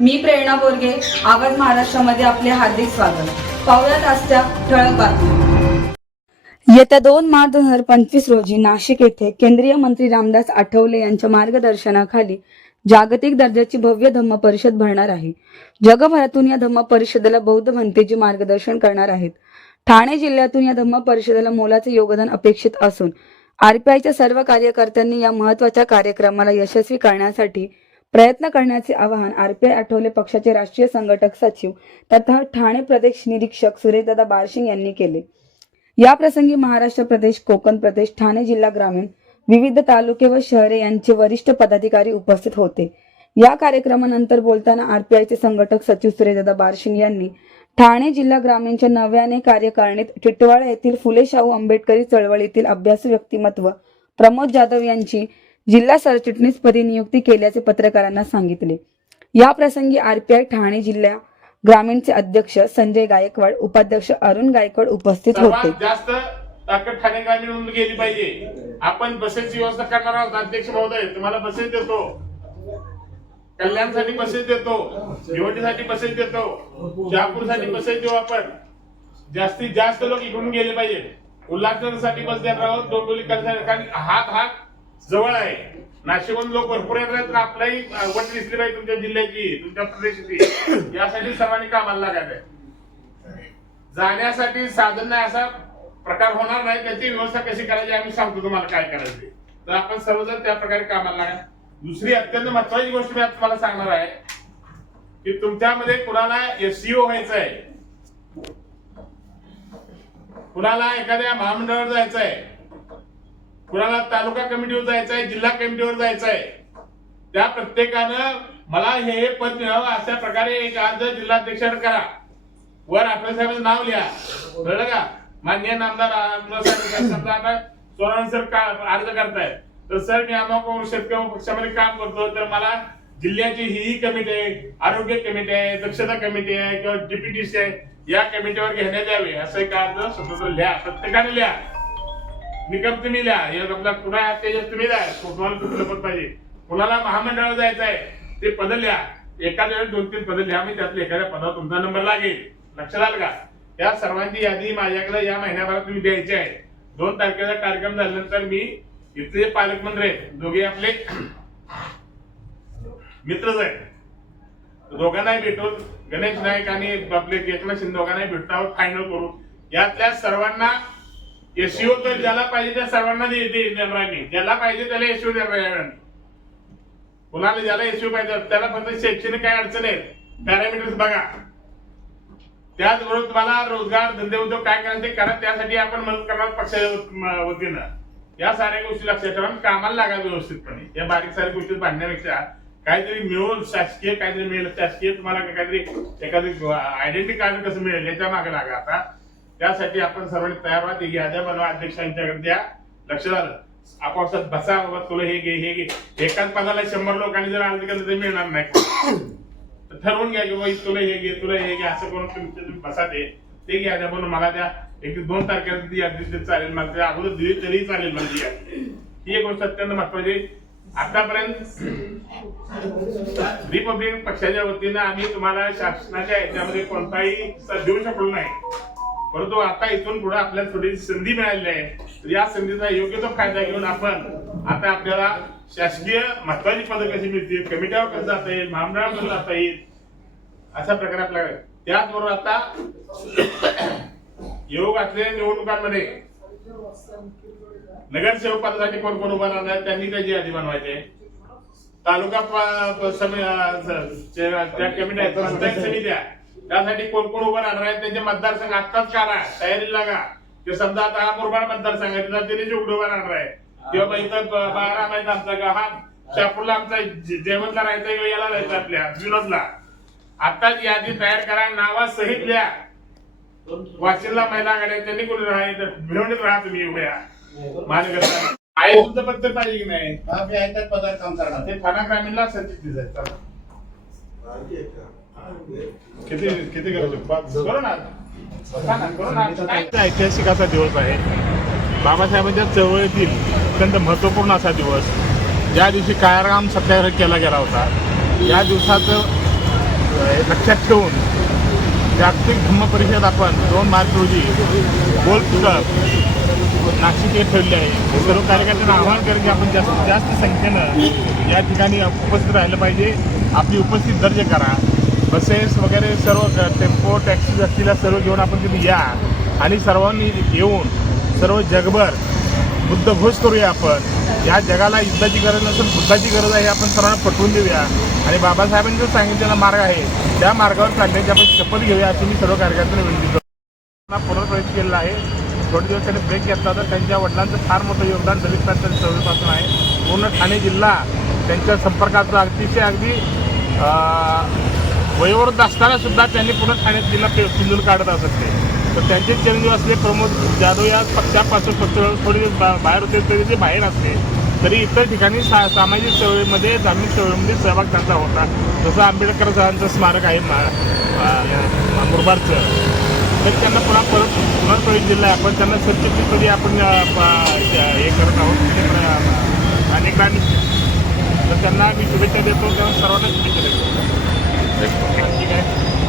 मी प्रेरणा बोरगे आवाज महाराष्ट्रामध्ये आपले हार्दिक स्वागत. पाहुयात आजच्या ठळक बातम्या. येत्या दोन मार्च दोन हजार पंचवीस रोजी नाशिक येथे केंद्रीय मंत्री रामदास आठवले यांच्या मार्गदर्शनाखाली जागतिक दर्जाची भव्य धम्म परिषद भरणार आहे. जगभरातून या धम्म परिषदेला बौद्ध भंतेजी मार्गदर्शन करणार आहेत. ठाणे जिल्ह्यातून या धम्म परिषदेला मोलाचे योगदान अपेक्षित असून आरपीआयच्या सर्व कार्यकर्त्यांनी या महत्त्वाच्या कार्यक्रमाला यशस्वी करण्यासाठी प्रयत्न करण्याचे आवाहन आरपीआय आठवले पक्षाचे राष्ट्रीय संघटक सचिव तथा ठाणे प्रदेश निरीक्षक सुरेशदादा बारशिंग यांनी केले. या प्रसंगी महाराष्ट्र प्रदेश कोकण प्रदेश ठाणे जिल्हा ग्रामीण विविध तालुके व शहरे यांचे वरिष्ठ पदाधिकारी उपस्थित होते. या कार्यक्रमानंतर बोलताना आरपीआयचे संघटक सचिव सुरेशदादा बारशिंग यांनी ठाणे जिल्हा ग्रामीणच्या नव्याने कार्यकारणीत टिटवाळा येथील फुले शाहू आंबेडकरी चळवळीतील अभ्यासू व्यक्तिमत्व प्रमोद जाधव यांची जिल्हा सरचिटणीसपदी नियुक्ती केल्याचे पत्रकारांना सांगितले. या प्रसंगी आरपीआय ठाणे जिल्हा ग्रामीणचे अध्यक्ष संजय गायकवाड उपाध्यक्ष अरुण गायकवाड उपस्थित होते. जास्त ताकद ठाणे ग्रामीण गेली पाहिजे. आपण बसेसची व्यवस्था करणार आहोत अध्यक्ष महोदय तुम्हाला बसेस देतो. कल्याणसाठी बसेस देतो निवडणीसाठी बसेस देतो शहापूरसाठी बसेस देऊ आपण. जास्तीत जास्त लोक इकडून गेले पाहिजे. उल्हासनगरसाठी बस देणार आहोत डोंबिवली करण्यासाठी कारण हात हात जवळ आहे. नाशिकहून लोक भरपूर येत आहेत. आपल्याही वट दिसली पाहिजे तुमच्या जिल्ह्याची तुमच्या प्रदेशाची. यासाठी सर्वांनी कामाला लागायचं आहे जाण्यासाठी साधन नाही असा प्रकार होणार नाही. त्याची व्यवस्था कशी करायची आम्ही सांगतो तुम्हाला काय करायचं तर आपण सर्वजण त्या प्रकारे कामाला लागा दुसरी अत्यंत महत्वाची गोष्ट मी आज तुम्हाला सांगणार आहे की तुमच्यामध्ये कुणाला एससीओ व्हायचं आहे? कुणाला एखाद्या महामंडळावर जायचं आहे? कुणाला तालुका कमिटीवर जायचं आहे जिल्हा कमिटीवर जायचं आहे त्या प्रत्येकानं मला हे पद मिळावं अशा प्रकारे एक अर्ज जिल्हाध्यक्ष करा. वर आपल्या साहेबांचं नाव लिहा. कळलं का? मान्य नामदार आमदार सर का अर्ज करतायत. तर सर मी आम्हा शेतकरी पक्षामध्ये काम करतो. तर मला जिल्ह्याची ही ही कमिटी आहे आरोग्य कमिटी आहे दक्षता कमिटी आहे किंवा डीपीटीसी आहे या कमिटीवर घेण्यात यावे. असं एक अर्ज स्वतंत्र लिहा. प्रत्येकाने लिहा. निकम तुम्ही लिहा. हे आपला कुणा त्याच्यात तुम्ही लिहा. तुम्हाला कुठलं पद पाहिजे? कुणाला महामंडळ जायचं आहे? ते पद लिहा. एखाद्या वेळेस दोन तीन पद लिहा. मी त्यातल्या एखाद्या पदावर तुमचा नंबर लागेल. लक्षात आलं का? या सर्वांची यादी माझ्याकडे या महिन्याभरात तुम्ही द्यायची आहे. दोन तारखेचा कार्यक्रम झाल्यानंतर मी इथले पालकमंत्री आहेत. दोघे आपले मित्रच आहेत. दोघांनाही भेटून गणेश नाईक आणि आपले एकनाथ शिंदे दोघांनाही भेटतो आहोत. फायनल करू. यातल्या सर्वांना एसईओ तर ज्याला पाहिजे त्या सर्वांना दे- ज्याला पाहिजे त्याला एसईओ देणार कुणाला ज्याला एसईओ पाहिजे त्याला फक्त शैक्षणिक काय अडचण आहेत पॅरामीटर्स बघा. त्याचबरोबर तुम्हाला रोजगार धंदे उद्योग काय करायचे करा. त्यासाठी आपण मदत करणार पक्षाच्या वतीनं. या साऱ्या गोष्टी लक्षात ठेवा कामाला लागा व्यवस्थितपणे. या बारीक साऱ्या गोष्टी बांधण्यापेक्षा काहीतरी मिळून शासकीय काहीतरी मिळेल. शासकीय तुम्हाला काहीतरी एखादी आयडेंटिटी कार्ड कसं मिळेल याच्या मागे लागा आता. त्यासाठी आपण सर्वांनी तयार व्हा. ती याद्या बनवा अध्यक्षांच्याकडे द्या. लक्ष झालं आपापसात बसा बाबा तुला हे घे हे घे. एकाच पदाला शंभर लोकांनी जर अर्ज केलं तर मिळणार नाही. तर ठरवून घ्या की बाई तुला हे घे तुला हे घे असं करून तुम्ही बसा ते. ते घ्या द्या म्हणून मला द्या. एक दोन तारखेला ती यादी चालेल मला त्या अगोदर दिली तरी चालेल मला ती यादी. ही एक गोष्ट अत्यंत महत्वाची आतापर्यंत रिपब्लिकन पक्षाच्या वतीनं आम्ही तुम्हाला शासनाच्या याच्यामध्ये कोणताही देऊ शकलो नाही. परंतु आता इथून पुढे आपल्याला थोडी संधी मिळाली आहे. तर या संधीचा योग्य तो फायदा घेऊन आपण आता आपल्याला शासकीय महत्वाची पदं कशी मिळतील कमिट्यावर कसं जाता येईल महामंडळावर कसं जाता येईल अशा प्रकारे आपल्याकडे त्याचबरोबर आता योग असलेल्या निवडणुकांमध्ये नगरसेवक पदासाठी कोण कोण उभा राहणार त्यांनी त्याची यादी बनवायची तालुका प- पंचायत समित्या त्यासाठी कोण कोण उभं राहणार आहेत त्यांचे मतदारसंघ आत्ताच काढा. तयारी लागा. ते समजा आता हा मुरबाड मतदारसंघ आहे तिथं तिने जेवढं उभं राहणार आहे. किंवा मग इथं बारा माहीत आमचा का? हा. शापूरला आमचा जे- जेवणला राहायचं किंवा याला राहायचं आपल्या विनोदला. आत्ताच यादी तयार करा नावासहित लिहा. वाशिमला महिला आघाडी आहे, त्यांनी कोणी राहायचं मिळवणीत राहा तुम्ही उभ्या महानगर आहे तुमचं पत्र पाहिजे की नाही आहे ते ठाणा ग्रामीणला सचित दिसायचं किती किती ऐतिहासिक असा दिवस आहे. बाबासाहेबांच्या चळवळीतील अत्यंत महत्त्वपूर्ण असा दिवस. ज्या दिवशी कायराम सत्याग्रह केला गेला होता या दिवसाचं लक्षात ठेवून जागतिक धम्म परिषद आपण दोन मार्च रोजी गोल क्लब नाशिक हे ठेवले आहे. सर्व कार्यकर्त्यांना आवाहन करेन की आपण जास्तीत जास्त संख्येनं या ठिकाणी उपस्थित राहिलं पाहिजे. आपली उपस्थित दर्ज करा. बसेस वगैरे सर्व टेम्पो टॅक्सी असतील सर्व घेऊन आपण तिथे या. आणि सर्वांनी येऊन सर्व जगभर बुद्धघोष करूया आपण. या जगाला युद्धाची गरज नसून बुद्धाची गरज आहे आपण सर्वांना पटवून देऊया. आणि बाबासाहेबांनी जो सांगितलेला मार्ग आहे त्या मार्गावर चालण्याची आपण शपथ घेऊया अशी मी सर्व कार्यकर्त्यांना विनंती करतो. पुनर्प्रवेश केलेला आहे. थोडे दिवस त्यांनी ब्रेक घेतला तर त्यांच्या वडिलांचं फार मोठं योगदान दलित प्रांत चळवळीपासून आहे. पूर्ण ठाणे जिल्हा त्यांच्या संपर्काचं अतिशय अगदी वयोवृद्ध असताना सुद्धा त्यांनी पुन्हा ठाण्यात जिल्हा पिंजून काढत असत ते. तर त्यांचे चिरंजीव असले प्रमोद जाधव या पक्षापासून पक्ष थोडे दिवस बा- बाहेर होते तरी ते बाहेर असले. तरी इतर ठिकाणी सा सामाजिक चळवळीमध्ये धार्मिक चळवळीमध्ये सहभाग त्यांचा होता. जसं आंबेडकर सरांचं स्मारक आहे मा अं, मुरबाडचं तर त्यांना पुन्हा परत पुनर्प्रवेश दिला आहे. आपण त्यांना सरचिटणीपदी आपण हे करत आहोत. ते अनेकदा तर त्यांना मी शुभेच्छा देतो. किंवा सर्वांना शुभेच्छा देतो. ठीक आहे.